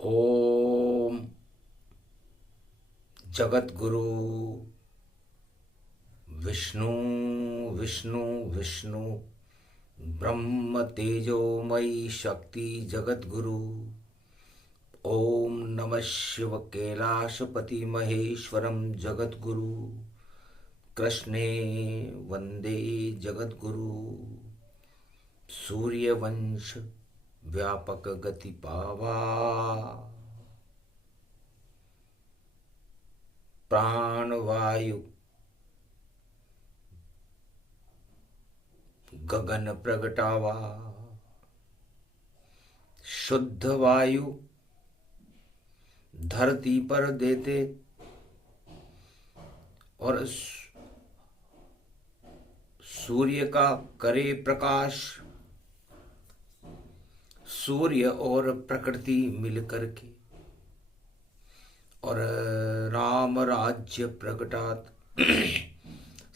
ओम जगत गुरु विष्णु विष्णु विष्णु ब्रह्म तेजोमयी शक्ति जगत गुरु। ओम नमः शिव कैलाशपति महेश्वरम जगत गुरु। कृष्णे वंदे जगत गुरु। सूर्यवंश व्यापक गति पावा। प्राणवायु गगन प्रगटावा। शुद्ध वायु धरती पर देते और सूर्य का करे प्रकाश। सूर्य और प्रकृति मिलकर के और राम राज्य प्रगटात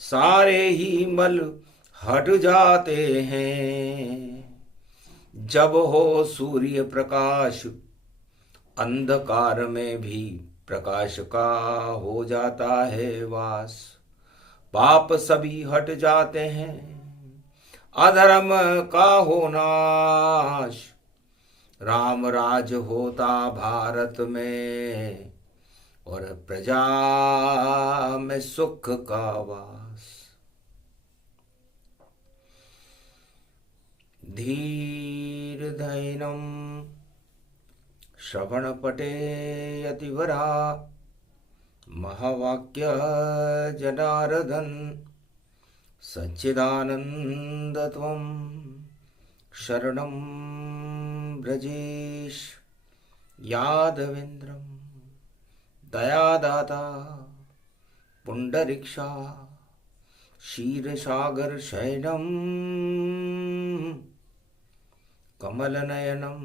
सारे ही मल हट जाते हैं। जब हो सूर्य प्रकाश अंधकार में भी प्रकाश का हो जाता है वास। पाप सभी हट जाते हैं, अधर्म का हो नाश। राम राज होता भारत में और प्रजा में सुख का वास। धीर धैर्यं श्रवणपटे यतिवरा। महावाक्य जनार्दन सच्चिदानन्दत्वं शरणं ब्रजेश। यादवेन्द्रं दयादाता पुंडरीक्षा क्षीरसागर शयनं कमलनयनं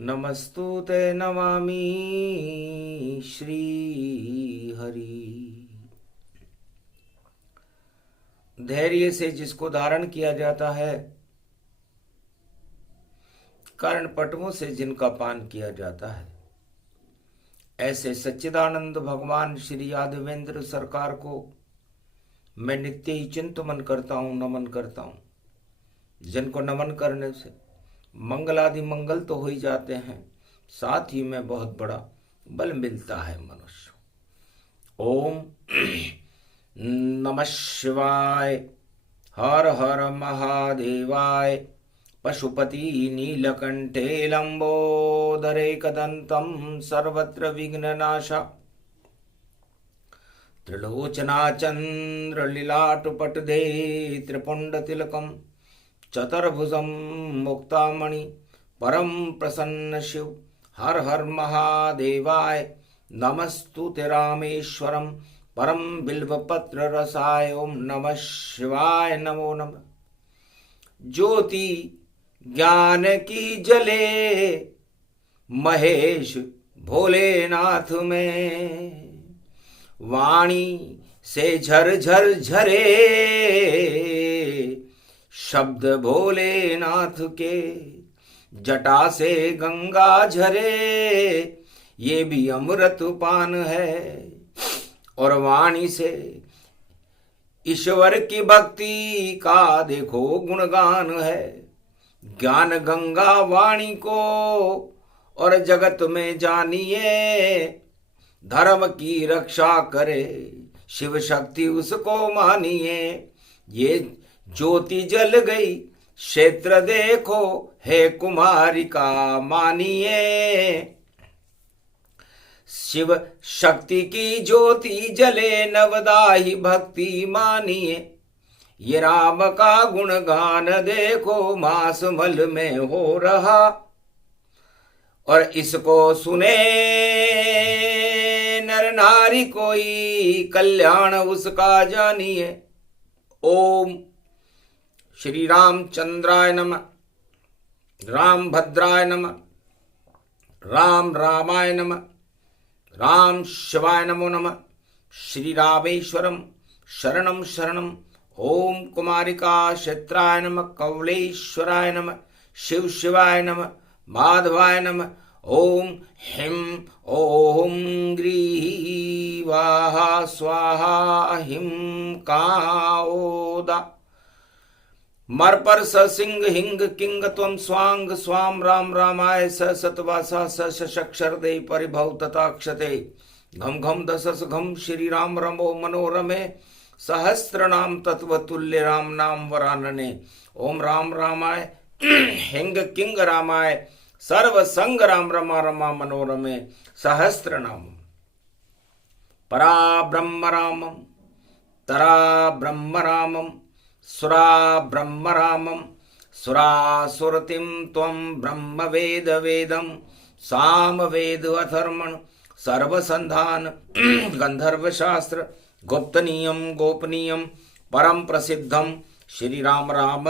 नमस्तुते नमामि श्रीहरि। धैर्य से जिसको धारण किया जाता है, कर्ण पटुओं से जिनका पान किया जाता है, ऐसे सच्चिदानंद भगवान श्री यादवेंद्र सरकार को मैं नित्य ही चिंतन करता हूँ, नमन करता हूँ। जिनको नमन करने से मंगलादि मंगल तो हो ही जाते हैं, साथ ही में बहुत बड़ा बल मिलता है मनुष्य। ओम नमः शिवाय। हर हर महादेवाय। पशुपति नीलकंठे लंबोदरे कदंतं सर्वत्र विघ्ननाशा। त्रिलोचना चंद्र लीलाटुपटदे त्रिपुंडतिलकं चतुर्भुजं मुक्तामणि परम प्रसन्न शिव। हर हर महादेवाय। नमस्तुते रामेश्वरम परम बिल्वपत्र रसाय। ओम नमः शिवाय। नमो नमः। ज्योति ज्ञान की जले महेश भोलेनाथ में। वाणी से झर झर झरे शब्द भोलेनाथ के। जटा से गंगा झरे ये भी अमृत पान है। और वाणी से ईश्वर की भक्ति का देखो गुणगान है। ज्ञान गंगा वाणी को और जगत में जानिए। धर्म की रक्षा करे शिव शक्ति उसको मानिए। ये ज्योति जल गई क्षेत्र देखो है कुमारिका मानिए। शिव शक्ति की ज्योति जले नवदाही भक्ति मानिए। ये राम का गुणगान देखो मास मल में हो रहा। और इसको सुने नर नारी कोई कल्याण उसका जानिए। ओम श्री रामचंद्राय नमः। राम भद्राय नमः। राम रामाय नमः। राम शिवाय नमो नमः। श्री रामेश्वरम शरणम शरणम। ओम कुमारिका क्षेत्राय नमः। कौलेश्वराय नमः। शिव शिवाय नमः। माधवाय नमः। ओम हिम ओम ग्रीवाहा स्वाहा हिम काओदा मरपर स सिंह हिंग किंग त्वम स्वांग स्वाम राम रामाय स सतवासा स शक्षर दे परिभव तथाक्षते घम घम दसस घम श्री राम रमो मनोरमे सहस्त्र नाम तत्व तुल्य राम नाम वरानने ओम राम रामाय हिंग किंग रामाय सर्व संग राम रमा रमा मनोरमे सहस्त्र नाम परा ब्रह्म रामम तरा ब्रह्म रामम सुरा ब्रह्म रामम सुरासुरतिम त्वं ब्रह्म वेद वेदम साम वेद अथर्मण सर्वसंधान गंधर्व शास्त्र गुप्तनीयम गोपनीयम परम प्रसिद्धम श्री राम राम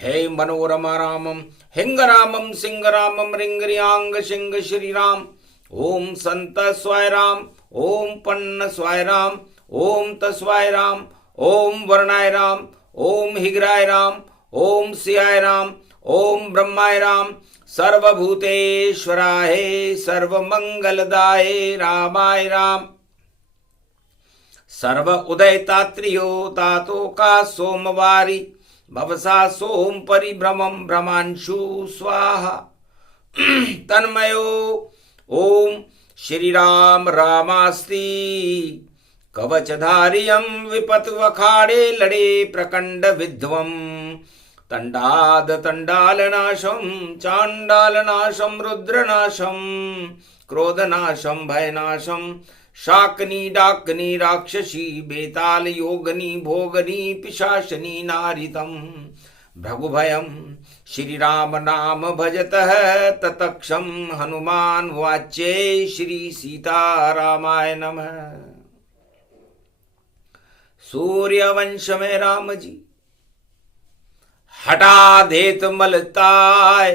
हे मनोरमा रामम हिंग रामम सिंह रामम रिंगरियांग सिंह श्री राम ओम संत स्वाय राम ओम पन्न स्वाय राम ओम तस्वाय राम ओम वर्णाय राम ओम हिग्राय राम ओम सियाय राम ओम ब्रह्माय राम सर्वभूतेश्वराय सर्वमंगलदाय रामाय राम सर्व उदयतात्रियो तातो का सोमवारी भवसा सोम परिभ्रमम भ्रमांशु स्वाहा तन्मयो ओम श्री राम रामास्ति कवचधारियम विपत वखाड़े लड़े प्रकंड विध्वम तंडाद तंडालनाशम चांडालनाशम रुद्रनाशम क्रोधनाशम भयनाशम शाकनी डाकनी राक्षसी बेताल योगनी भोगनी पिशाचनी नारितम भृगुभयम श्री राम नाम भजतः ततक्षम हनुमान वाच्ये श्री सीता रामाय नमः। सूर्यवंश में राम जी हटा देत मलताय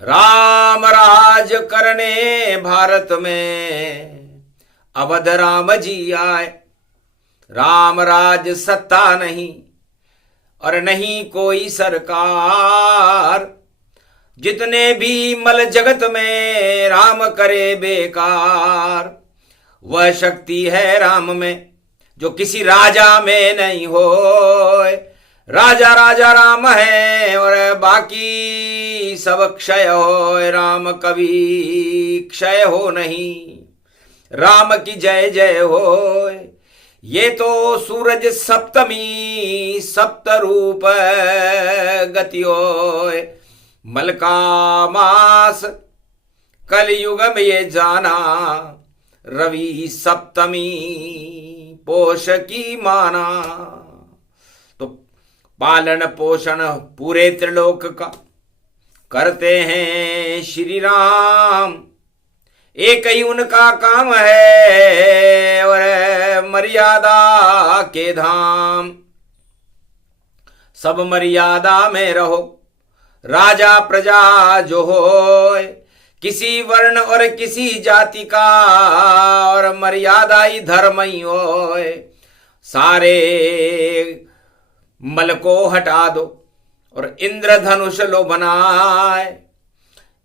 राम राज करने भारत में अवध राम जी आए राम राज सत्ता नहीं और नहीं कोई सरकार जितने भी मल जगत में राम करे बेकार वह शक्ति है राम में जो किसी राजा में नहीं हो राजा राजा राम है और बाकी सब क्षय हो राम कभी क्षय हो नहीं राम की जय जय हो ये तो सूरज सप्तमी सप्त रूप गति हो मलका मास कलयुग में ये जाना रवि सप्तमी पोष की माना तो पालन पोषण पूरे त्रिलोक का करते हैं श्री राम एक ही उनका काम है और मर्यादा के धाम सब मर्यादा में रहो राजा प्रजा जो हो किसी वर्ण और किसी जाति का और मर्यादा ही धर्म ही हो सारे मल को हटा दो और इंद्रधनुष लो बनाए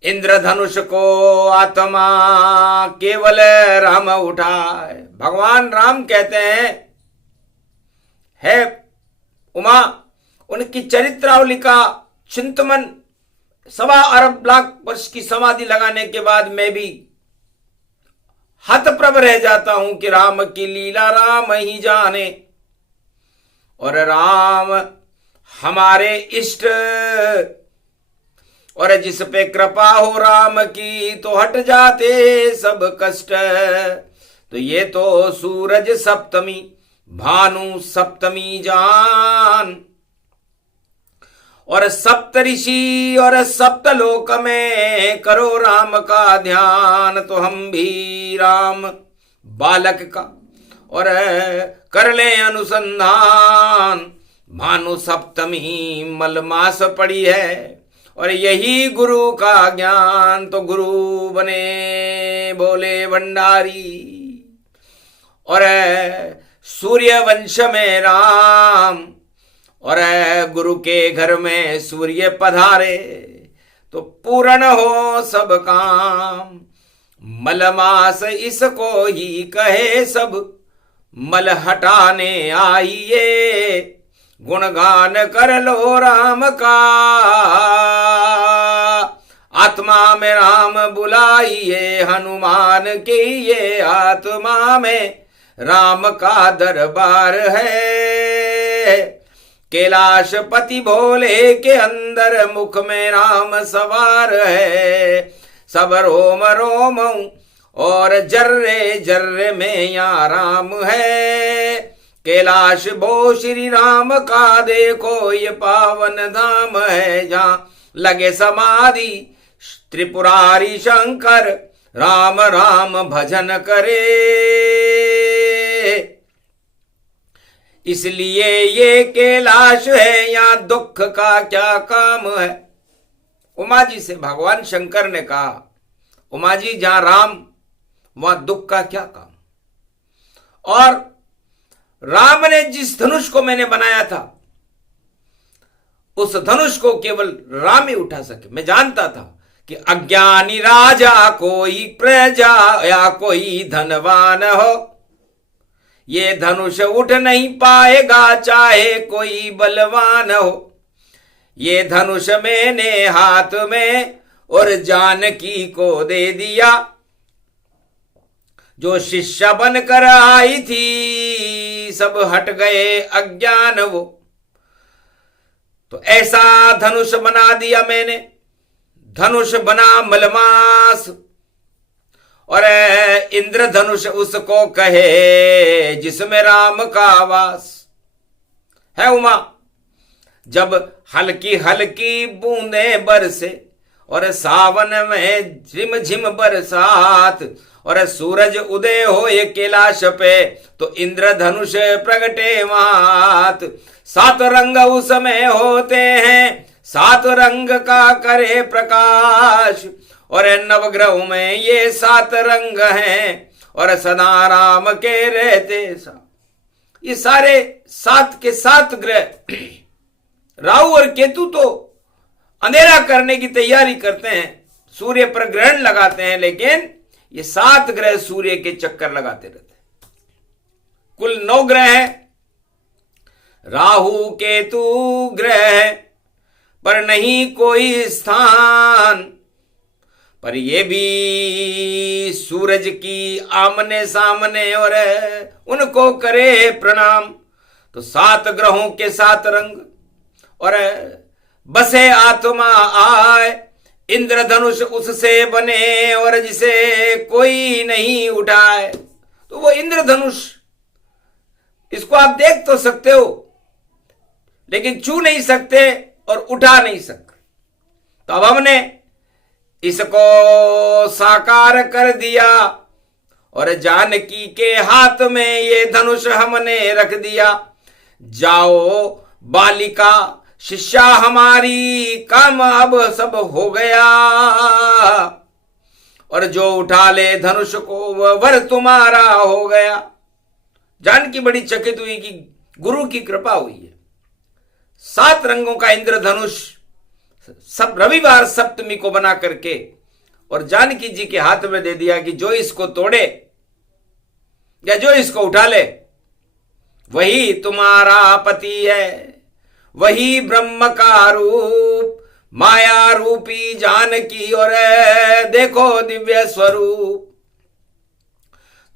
इंद्रधनुष को आत्मा केवल राम उठाए भगवान राम कहते हैं है उमा उनकी चरित्रावली का चिंतन 1.25 अरब लाख वर्ष की समाधि लगाने के बाद मैं भी हतप्रभ रह जाता हूं कि राम की लीला राम ही जाने और राम हमारे इष्ट और जिस पे कृपा हो राम की तो हट जाते सब कष्ट तो ये तो सूरज सप्तमी भानु सप्तमी जान और सप्तऋषि और सप्तलोक में करो राम का ध्यान तो हम भी राम बालक का और कर ले अनुसंधान भानु सप्तमी मलमास पड़ी है और यही गुरु का ज्ञान तो गुरु बने बोले भंडारी और सूर्य वंश में राम और गुरु के घर में सूर्य पधारे तो पूर्ण हो सब काम। मलमास इसको ही कहे सब, मल हटाने आइए, गुणगान कर लो राम का। आत्मा में राम बुलाइए, हनुमान के ये आत्मा में राम का दरबार है। कैलाशपति भोले के अंदर मुख में राम सवार है। सब रोम रोम और जर्रे जर्रे में यहाँ राम है। कैलाश भो श्री राम का देखो ये पावन धाम है। जहाँ लगे समाधि त्रिपुरारी शंकर, राम राम भजन करे। इसलिए ये कैलाश है, यहाँ दुख का क्या काम है। उमा जी से भगवान शंकर ने कहा, उमा जी जहां राम वहां दुख का क्या काम। और राम ने जिस धनुष को मैंने बनाया था, उस धनुष को केवल राम ही उठा सके। मैं जानता था कि अज्ञानी राजा कोई प्रजा या कोई धनवान हो, ये धनुष उठ नहीं पाएगा चाहे कोई बलवान हो। ये धनुष मैंने हाथ में और जानकी को दे दिया, जो शिष्य बनकर आई थी सब हट गए अज्ञान वो। तो ऐसा धनुष बना दिया मैंने, धनुष बना मलमास। और इंद्र धनुष उसको कहे जिसमें राम का वास है। उमा, जब हल्की हल्की बूंदे बरसे और सावन में झिम झिम बरसात, और सूरज उदय हो ये कैलाश पे, तो इंद्र धनुष प्रगटे मात। 7 रंग उसमें होते हैं, 7 रंग का करे प्रकाश। और नवग्रहों में ये 7 रंग हैं, और सदा राम के रहते सा। ये सारे 7 के 7 ग्रह, राहु और केतु तो अंधेरा करने की तैयारी करते हैं, सूर्य पर ग्रहण लगाते हैं, लेकिन ये 7 ग्रह सूर्य के चक्कर लगाते रहते हैं। कुल 9 ग्रह हैं। राहु केतु ग्रह पर नहीं कोई स्थान, पर ये भी सूरज की आमने सामने और उनको करे प्रणाम। तो 7 ग्रहों के 7 रंग और बसे आत्मा आए। इंद्रधनुष उससे बने और जिसे कोई नहीं उठाए। तो वो इंद्रधनुष, इसको आप देख तो सकते हो लेकिन छू नहीं सकते और उठा नहीं सकते। तो अब हमने इसको साकार कर दिया और जानकी के हाथ में ये धनुष हमने रख दिया। जाओ बालिका शिष्या हमारी, काम अब सब हो गया। और जो उठा ले धनुष को वह वर तुम्हारा हो गया। जानकी बड़ी चकित हुई कि गुरु की कृपा हुई है। 7 रंगों का इंद्रधनुष सब रविवार सप्तमी को बना करके और जानकी जी के हाथ में दे दिया कि जो इसको तोड़े या जो इसको उठा ले वही तुम्हारा पति है, वही ब्रह्म का रूप, माया रूपी जानकी और देखो दिव्य स्वरूप।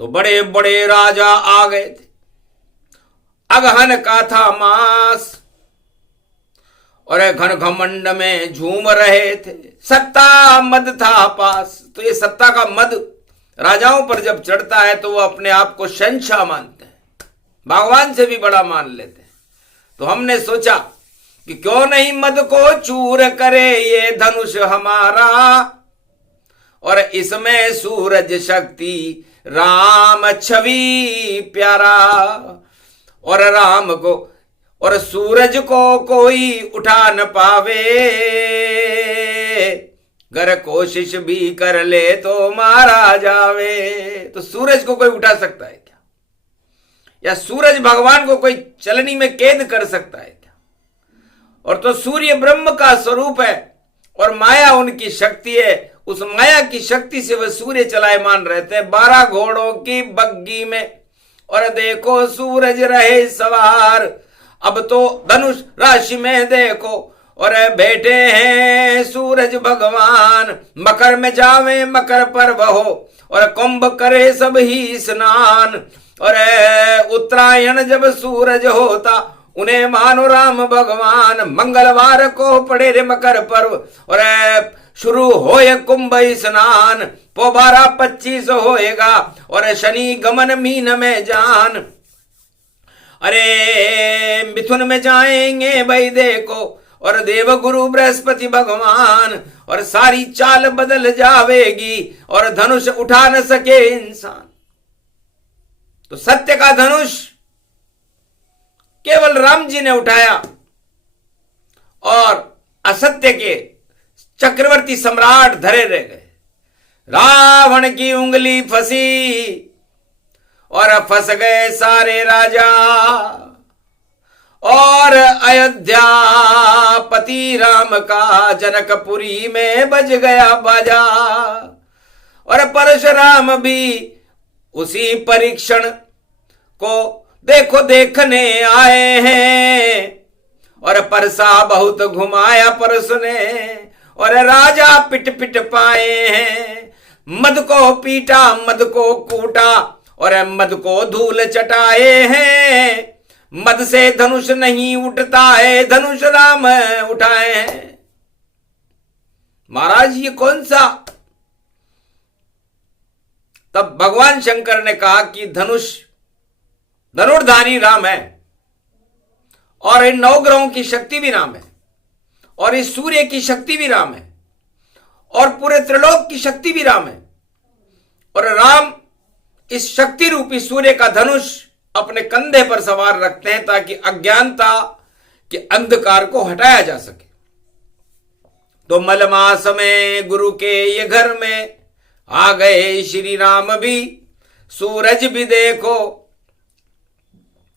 तो बड़े बड़े राजा आ गए थे, अगहन का था मास और घन घमंड में झूम रहे थे। सत्ता मद था पास। तो ये सत्ता का मद राजाओं पर जब चढ़ता है तो वो अपने आप को शहंशाह मानते हैं, भगवान से भी बड़ा मान लेते हैं। तो हमने सोचा कि क्यों नहीं मद को चूर करे ये धनुष हमारा, और इसमें सूरज शक्ति राम छवि प्यारा। और राम को और सूरज को कोई उठा न पावे, अगर कोशिश भी कर ले तो मारा जावे। तो सूरज को कोई उठा सकता है क्या? या सूरज भगवान को कोई चलनी में कैद कर सकता है क्या? और तो सूर्य ब्रह्म का स्वरूप है और माया उनकी शक्ति है। उस माया की शक्ति से वह सूर्य चलायमान रहते हैं 12 घोड़ों की बग्गी में। और देखो सूरज रहे सवार, अब तो धनुष राशि में देखो, और बैठे हैं सूरज भगवान। मकर में जावे मकर पर्व हो, और कुंभ करे सब ही स्नान। और उत्तरायण जब सूरज होता, उन्हें मानो राम भगवान। मंगलवार को पड़े रे मकर पर्व, और शुरू होए कुंभ स्नान। पो 12-25 होएगा, और शनि गमन मीन में जान। अरे मिथुन में जाएंगे भाई देखो, और देव गुरु बृहस्पति भगवान। और सारी चाल बदल जावेगी, और धनुष उठा न सके इंसान। तो सत्य का धनुष केवल राम जी ने उठाया, और असत्य के चक्रवर्ती सम्राट धरे रह गए। रावण की उंगली फंसी, और फंस गए सारे राजा। और अयोध्या पति राम का जनकपुरी में बज गया बाजा। और परशुराम भी उसी परीक्षण को देखो देखने आए हैं। और परसा बहुत घुमाया परसु ने, और राजा पिट पिट पाए हैं। मद को पीटा मद को कूटा, और मद को धूल चटाए हैं। मद से धनुष नहीं उठता है, धनुष राम उठाए हैं। महाराज ये कौन सा? तब भगवान शंकर ने कहा कि धनुर्धारी राम है, और इन 9 ग्रहों की शक्ति भी राम है, और इस सूर्य की शक्ति भी राम है, और पूरे त्रिलोक की शक्ति भी राम है। और राम इस शक्ति रूपी सूर्य का धनुष अपने कंधे पर सवार रखते हैं, ताकि अज्ञानता के अंधकार को हटाया जा सके। तो मलमास में गुरु के ये घर में आ गए श्री राम भी। सूरज भी देखो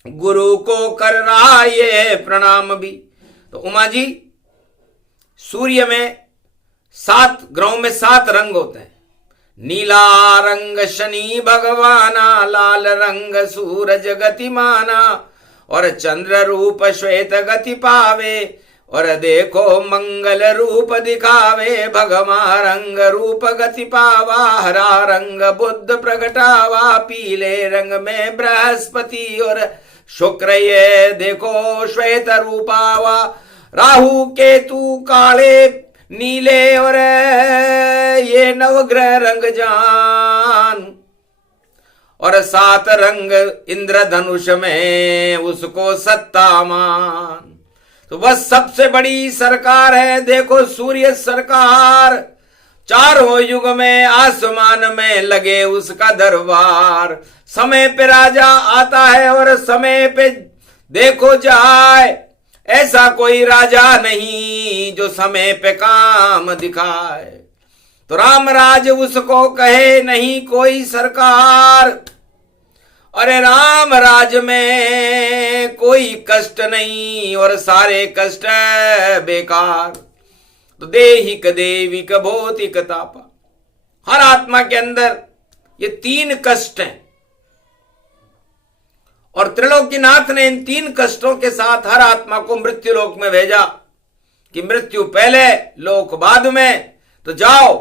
गुरु को कर रहा ये प्रणाम भी। तो उमा जी, सूर्य में 7 ग्रहों में 7 रंग होते हैं। नीला रंग शनि भगवाना, लाल रंग सूरज गतिमाना, और चंद्र रूप श्वेत गति पावे, और देखो मंगल रूप दिखावे। भगवा रंग रूप गति पावा, हरा रंग बुद्ध प्रगटावा, पीले रंग में बृहस्पति, और शुक्र ये देखो श्वेत रूपावा। राहु केतु काले नीले, और ये नवग्रह रंग जान। और 7 रंग इंद्रधनुष में उसको सत्ता मान। तो बस सबसे बड़ी सरकार है देखो सूर्य सरकार। 4 युग में आसमान में लगे उसका दरबार। समय पे राजा आता है और समय पे देखो जाए। ऐसा कोई राजा नहीं जो समय पे काम दिखाए। तो राम राज उसको कहे नहीं कोई सरकार। अरे राम राज में कोई कष्ट नहीं और सारे कष्ट बेकार। तो देहिक देविक भौतिक तापा, हर आत्मा के अंदर ये 3 कष्ट हैं। और त्रिलोकीनाथ ने इन 3 कष्टों के साथ हर आत्मा को मृत्यु लोक में भेजा कि मृत्यु पहले लोक बाद में। तो जाओ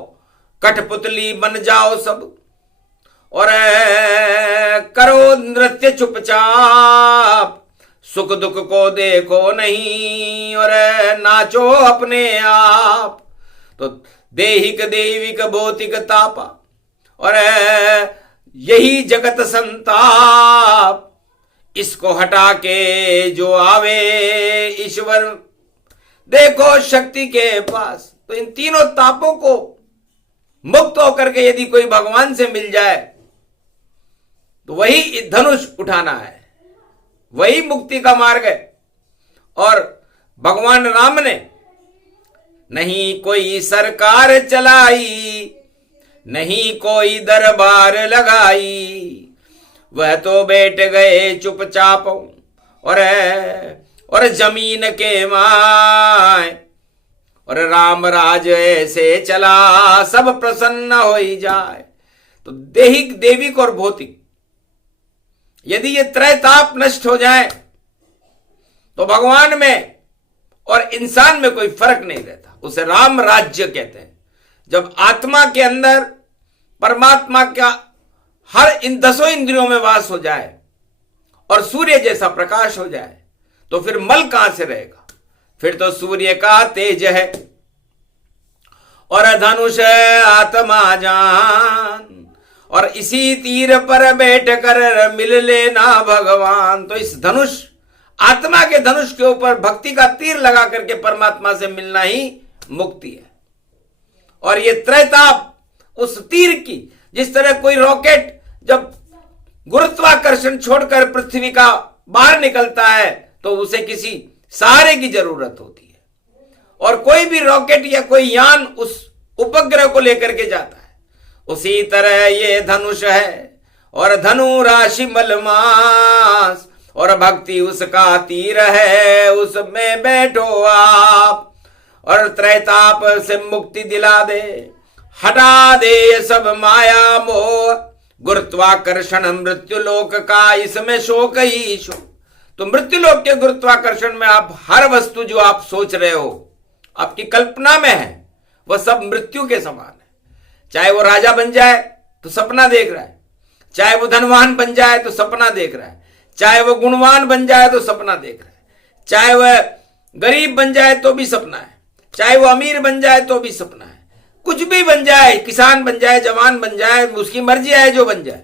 कठपुतली बन जाओ सब और करो नृत्य चुपचाप। सुख दुख को देखो नहीं और नाचो अपने आप। तो देहिक देविक भौतिक तापा और यही जगत संताप। इसको हटा के जो आवे ईश्वर देखो शक्ति के पास। तो इन तीनों तापों को मुक्त होकर के यदि कोई भगवान से मिल जाए तो वही धनुष उठाना है, वही मुक्ति का मार्ग है। और भगवान राम ने नहीं कोई सरकार चलाई, नहीं कोई दरबार लगाई, वह तो बैठ गए चुपचाप और जमीन के माय और राम राज ऐसे चला सब प्रसन्न हो ही जाए। तो देहिक, देविक और भौतिक यदि ये त्रैताप नष्ट हो जाए तो भगवान में और इंसान में कोई फर्क नहीं रहता। उसे राम राज्य कहते हैं। जब आत्मा के अंदर परमात्मा का हर इन 10 इंद्रियों में वास हो जाए और सूर्य जैसा प्रकाश हो जाए तो फिर मल कहां से रहेगा? फिर तो सूर्य का तेज है और धनुष आत्मा जान, और इसी तीर पर बैठ कर मिल लेना भगवान। तो इस धनुष, आत्मा के धनुष के ऊपर भक्ति का तीर लगा करके परमात्मा से मिलना ही मुक्ति है। और ये त्रैताप उस तीर की, जिस तरह कोई रॉकेट जब गुरुत्वाकर्षण छोड़कर पृथ्वी का बाहर निकलता है तो उसे किसी सहारे की जरूरत होती है, और कोई भी रॉकेट या कोई यान उस उपग्रह को लेकर के जाता है, उसी तरह ये धनुष है और धनु राशि मलमास, और भक्ति उसका तीर है, उसमें बैठो आप और त्रैताप से मुक्ति दिला दे, हटा दे ये सब माया मोह, गुरुत्वाकर्षण मृत्यु लोक का इसमें शोक ही शोक। तो मृत्यु लोक के गुरुत्वाकर्षण में आप हर वस्तु जो आप सोच रहे हो आपकी कल्पना में है, वह सब मृत्यु के समान है। चाहे वो राजा बन जाए तो सपना देख रहा है, चाहे वो धनवान बन जाए तो सपना देख रहा है, चाहे वो गुणवान बन जाए तो सपना देख रहा है, चाहे वह गरीब बन जाए तो भी सपना है, चाहे वो अमीर बन जाए तो भी सपना है, कुछ भी बन जाए, किसान बन जाए, जवान बन जाए, उसकी मर्जी है जो बन जाए।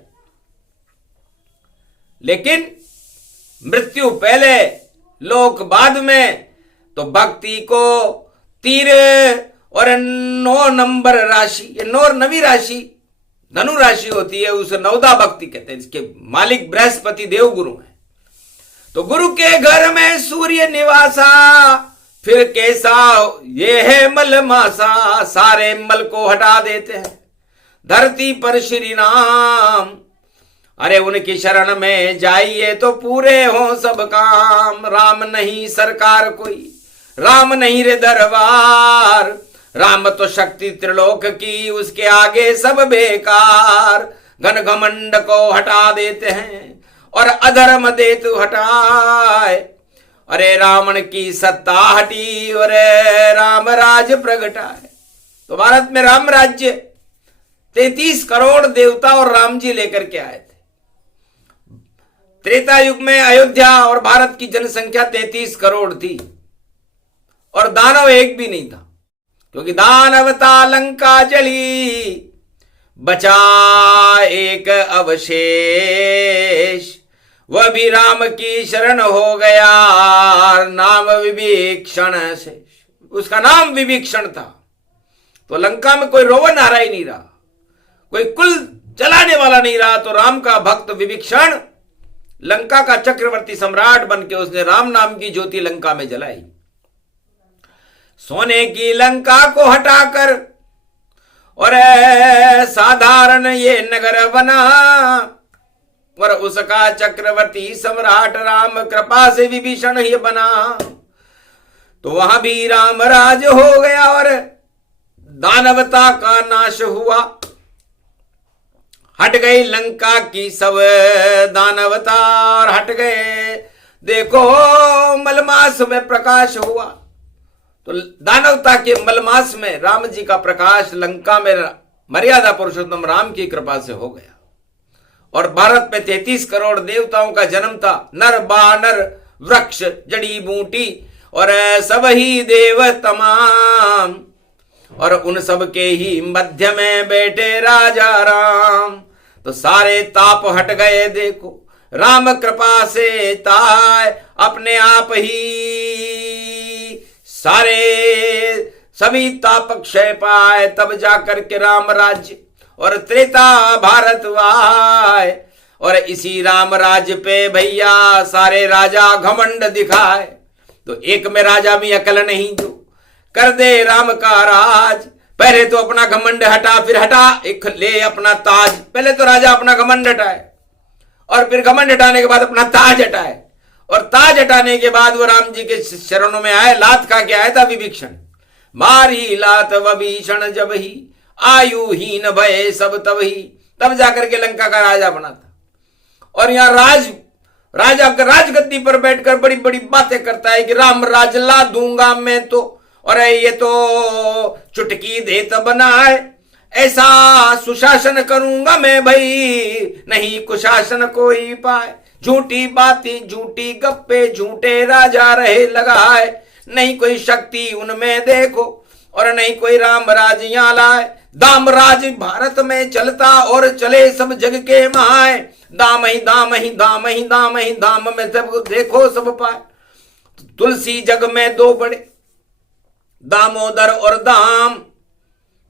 लेकिन मृत्यु पहले, लोक बाद में। तो भक्ति को तीर और 9 नंबर राशि, ये 9वीं राशि धनु राशि होती है, उसे नवदा भक्ति कहते हैं। इसके मालिक बृहस्पति देव गुरु हैं। तो गुरु के घर में सूर्य निवासा, फिर कैसा ये है मल मासा, सारे मल को हटा देते हैं धरती पर श्री राम। अरे उनकी शरण में जाइए तो पूरे हो सब काम। राम नहीं सरकार कोई, राम नहीं रे दरबार, राम तो शक्ति त्रिलोक की, उसके आगे सब बेकार। घन घमंड को हटा देते हैं और अधर्म देतु हटाए। अरे रावण की सत्ता हटी और राम राज प्रगटाए। तो भारत में राम राज्य 33 करोड़ देवता और राम जी लेकर के आए थे। त्रेता युग में अयोध्या और भारत की जनसंख्या 33 करोड़ थी और दानव एक भी नहीं था, क्योंकि दानवता लंका जली, बचा एक अवशेष, वह भी राम की शरण हो गया, नाम विभीषण से। उसका नाम विभीषण था। तो लंका में कोई रोवन आ रहा ही नहीं रहा, कोई कुल चलाने वाला नहीं रहा। तो राम का भक्त विभीषण लंका का चक्रवर्ती सम्राट बन के उसने राम नाम की ज्योति लंका में जलाई। सोने की लंका को हटाकर और साधारण ये नगर बना, और उसका चक्रवर्ती सम्राट राम कृपा से विभीषण ही बना। तो वहां भी राम राज हो गया और दानवता का नाश हुआ। हट गई लंका की सब दानवता और हट गए, देखो मलमास में प्रकाश हुआ। तो दानवता के मलमास में राम जी का प्रकाश लंका में मर्यादा पुरुषोत्तम राम की कृपा से हो गया। और भारत में 33 करोड़ देवताओं का जन्म था, नर बानर वृक्ष जड़ी बूटी और सब ही देव तमाम, और उन सब के ही मध्य में बैठे राजा राम। तो सारे ताप हट गए, देखो राम कृपा से ताय अपने आप ही सारे सभी ताप क्षय पाए। तब जाकर के राम राज्य और त्रेता भारत आए, और इसी राम राज्य पे भैया सारे राजा घमंड दिखाए। तो एक में राजा भी अकल नहीं जो कर दे राम का राज। पहले तो अपना घमंड हटा, फिर हटा एक ले अपना ताज। पहले तो राजा अपना घमंड हटाए और फिर घमंड हटाने के बाद अपना ताज हटाए, और ताज हटाने के बाद वो राम जी के शरणों में आए। लात खा के आया था विभीषण। मारी लात विभीषण जब ही, आयुहीन भय सब तब ही। तब जाकर के लंका का राजा बना था। और यहाँ राजा राजगद्दी पर बैठकर बड़ी बड़ी बातें करता है कि राम राज ला दूंगा मैं तो, और ये तो चुटकी देत बना है, ऐसा सुशासन करूंगा मैं भाई, नहीं कुशासन कोई पाए। झूठी बातें झूठी गप्पे झूठे राजा रहे लगाए, नहीं कोई शक्ति उनमें देखो और नहीं कोई राम राज यहाँ लाए। दाम राज भारत में चलता और चले सब जग के माए, दाम ही दाम ही दाम ही दाम ही दाम में सब देखो सब पाए। तुलसी जग में दो बड़े, दामोदर और दाम।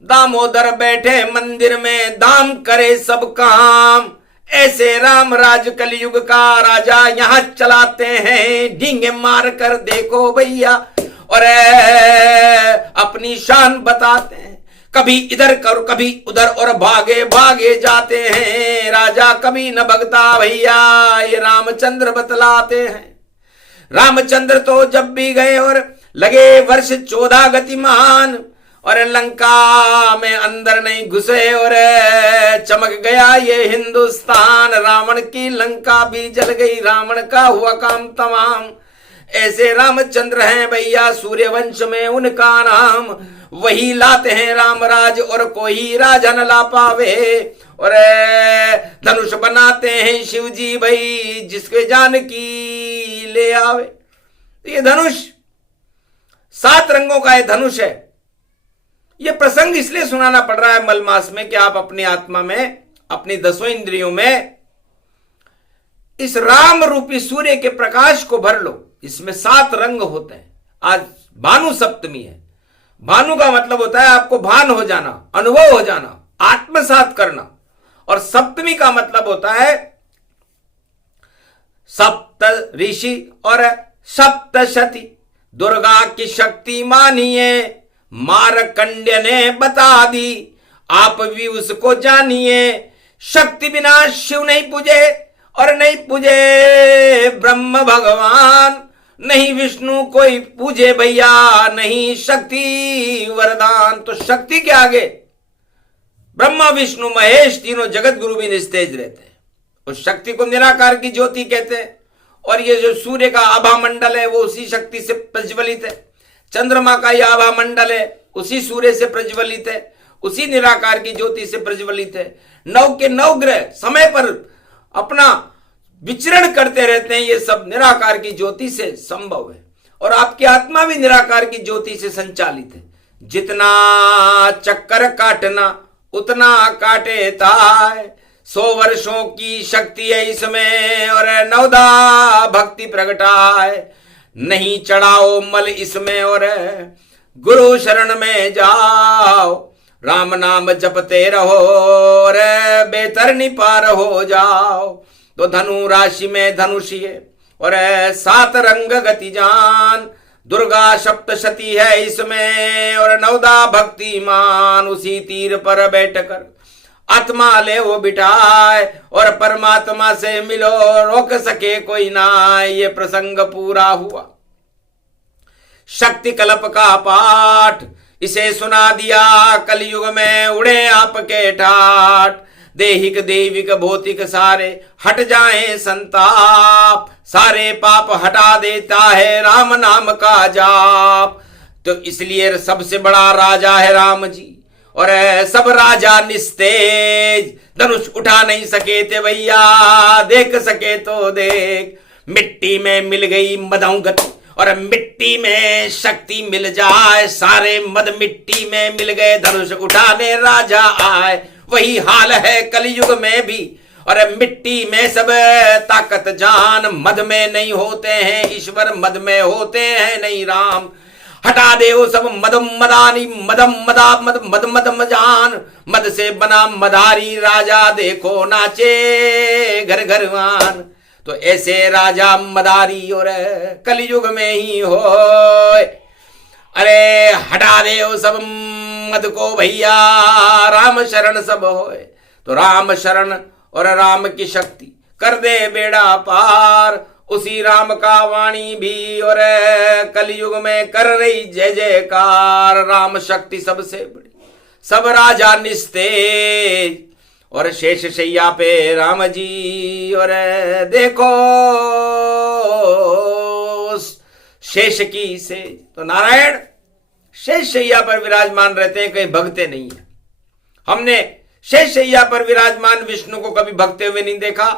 दामोदर बैठे मंदिर में, दाम करे सब काम। ऐसे राम राज कलयुग का राजा यहां चलाते हैं, ढींगे मार कर देखो भैया और अपनी शान बताते हैं। कभी इधर कर कभी उधर और भागे भागे जाते हैं, राजा कभी न भगता भैया, ये रामचंद्र बतलाते हैं। रामचंद्र तो जब भी गए और लगे वर्ष 14 गतिमान, और लंका में अंदर नहीं घुसे और चमक गया ये हिंदुस्तान। रावण की लंका भी जल गई, रावण का हुआ काम तमाम। ऐसे रामचंद्र हैं भैया, सूर्यवंश में उनका नाम। वही लाते हैं रामराज और कोई राजा न ला पावे। और धनुष बनाते हैं शिव जी भाई, जिसके जानकी ले आवे। ये धनुष 7 रंगों का ये धनुष है। ये प्रसंग इसलिए सुनाना पड़ रहा है मलमास में कि आप अपनी आत्मा में, अपनी 10 इंद्रियों में इस राम रूपी सूर्य के प्रकाश को भर लो। इसमें 7 रंग होते हैं। आज भानु सप्तमी है। भानु का मतलब होता है आपको भान हो जाना, अनुभव हो जाना, आत्मसात करना। और सप्तमी का मतलब होता है सप्त ऋषि और सप्तशती। दुर्गा की शक्ति मानिए, मारकंड्य ने बता दी, आप भी उसको जानिए। शक्ति बिना शिव नहीं पूजे और नहीं पूजे ब्रह्म भगवान, नहीं विष्णु कोई पूजे भैया, नहीं शक्ति वरदान। तो शक्ति के आगे ब्रह्मा विष्णु महेश तीनों जगत गुरु भी निस्तेज रहते हैं। उस शक्ति को निराकार की ज्योति कहते हैं। और ये जो सूर्य का आभा मंडल है वो उसी शक्ति से प्रज्वलित है। चंद्रमा का यह आभा मंडल है उसी सूर्य से प्रज्वलित है, उसी निराकार की ज्योति से प्रज्वलित है। 9 के 9 ग्रह समय पर अपना विचरण करते रहते हैं। ये सब निराकार की ज्योति से संभव है। और आपकी आत्मा भी निराकार की ज्योति से संचालित है। जितना चक्कर काटना उतना काटे ताय, 100 वर्षों की शक्ति है इसमें और 9 भक्ति प्रगटाए। नहीं चढ़ाओ मल इसमें और गुरु शरण में जाओ, राम नाम जपते रहो और बेतरनी पार हो जाओ। तो धनु राशि में धनुषीय और 7 रंग गति जान। दुर्गा सप्तशती है इसमें और 9 भक्तिमान। उसी तीर पर बैठकर आत्मा ले वो बिठाए और परमात्मा से मिलो, रोक सके कोई ना। ये प्रसंग पूरा हुआ। शक्ति कल्प का पाठ इसे सुना दिया, कलयुग में उड़े आपके ठाठ। देहिक देविक भौतिक सारे हट जाएं संताप, सारे पाप हटा देता है राम नाम का जाप। तो इसलिए सबसे बड़ा राजा है राम जी और सब राजा निस्तेज। धनुष उठा नहीं सके थे भैया, देख सके तो देख। मिट्टी में मिल गई मदों गति और मिट्टी में शक्ति मिल जाए, सारे मद मिट्टी में मिल गए। धनुष उठाने राजा आए, वही हाल है कलयुग में भी। और मिट्टी में सब ताकत जान, मद में नहीं होते हैं ईश्वर, मद में होते हैं नहीं राम। हटा दे वो सब मदम मदानी, मदम मदा मद मद मदम जान। मद से बना मदारी राजा देखो नाचे घर घरवान। तो ऐसे राजा मदारी और कलयुग में ही हो। अरे हटा दे वो सब मद को भैया, राम शरण सब होए। तो राम शरण और राम की शक्ति कर दे बेड़ा पार उसी राम का वाणी भी और कलयुग में कर रही जय जयकार। राम शक्ति सबसे बड़ी, सब राजा निस्तेज, और शेष शैया पे राम जी। और देखो शेष की से, तो नारायण शेष शैया पर विराजमान रहते हैं, कहीं भगते नहीं है। हमने शेष शैया पर विराजमान विष्णु को कभी भगते हुए नहीं देखा,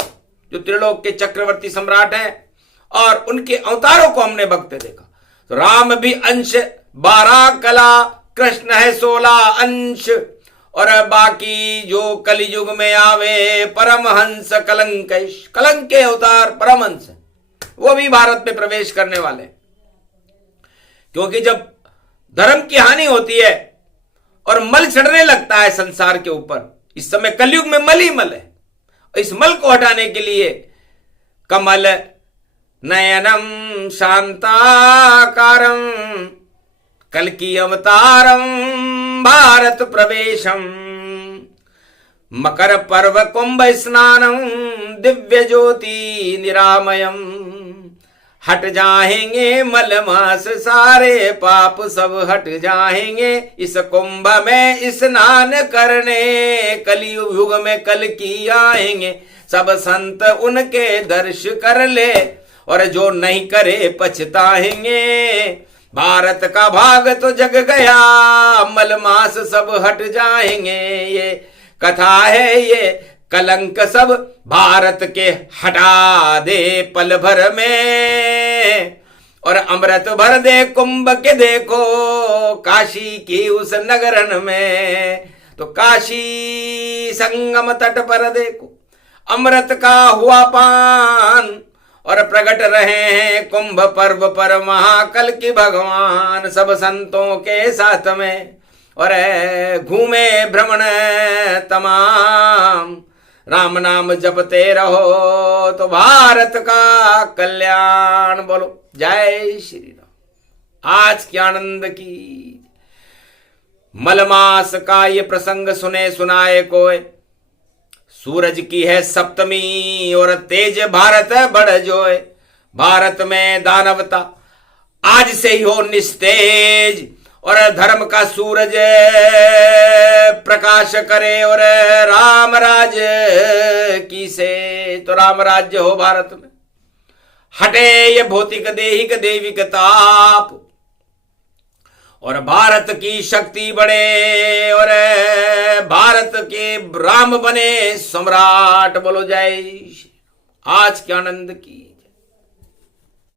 जो त्रिलोक के चक्रवर्ती सम्राट हैं, और उनके अवतारों को हमने भगते देखा। तो राम भी अंश 12 कला, कृष्ण है 16 अंश, और बाकी जो कलयुग में आवे परमहंस कलंकेश, कलंक के अवतार परमहंस, वो भी भारत में प्रवेश करने वाले। क्योंकि जब धर्म की हानि होती है और मल चढ़ने लगता है संसार के ऊपर, इस समय कलयुग में मल ही मल है, इस मल को हटाने के लिए कमल नयनम शांताकारम कल्कि अवतारम भारत प्रवेशम मकर पर्व कुंभ स्नानम दिव्य ज्योति निरामयम। हट जाएंगे मलमास सारे पाप सब हट जाएंगे, इस कुंभ में स्नान करने कलयुग में कल की आएंगे। सब संत उनके दर्श कर ले, और जो नहीं करे पछताएंगे। भारत का भाग तो जग गया, मलमास सब हट जाएंगे। ये कथा है, ये कलंक सब भारत के हटा दे पल भर में, और अमृत भर दे कुंभ के देखो काशी की उस नगरन में। तो काशी संगम तट पर देखो अमृत का हुआ पान, और प्रकट रहे हैं कुंभ पर्व पर महाकल की भगवान। सब संतों के साथ में और घूमे भ्रमण तमाम, राम नाम जपते रहो तो भारत का कल्याण। बोलो जय श्री राम। आज के आनंद की मलमास का ये प्रसंग सुने सुनाए कोई। सूरज की है सप्तमी और तेज भारत बढ़ जोए। भारत में दानवता आज से ही हो निस्तेज, और धर्म का सूरज प्रकाश करे, और राम राज्य की से तो राम राज्य हो भारत में। हटे ये भौतिक देहिक देविक ताप, और भारत की शक्ति बढ़े, और भारत के राम बने सम्राट। बोलो जय। आज के आनंद की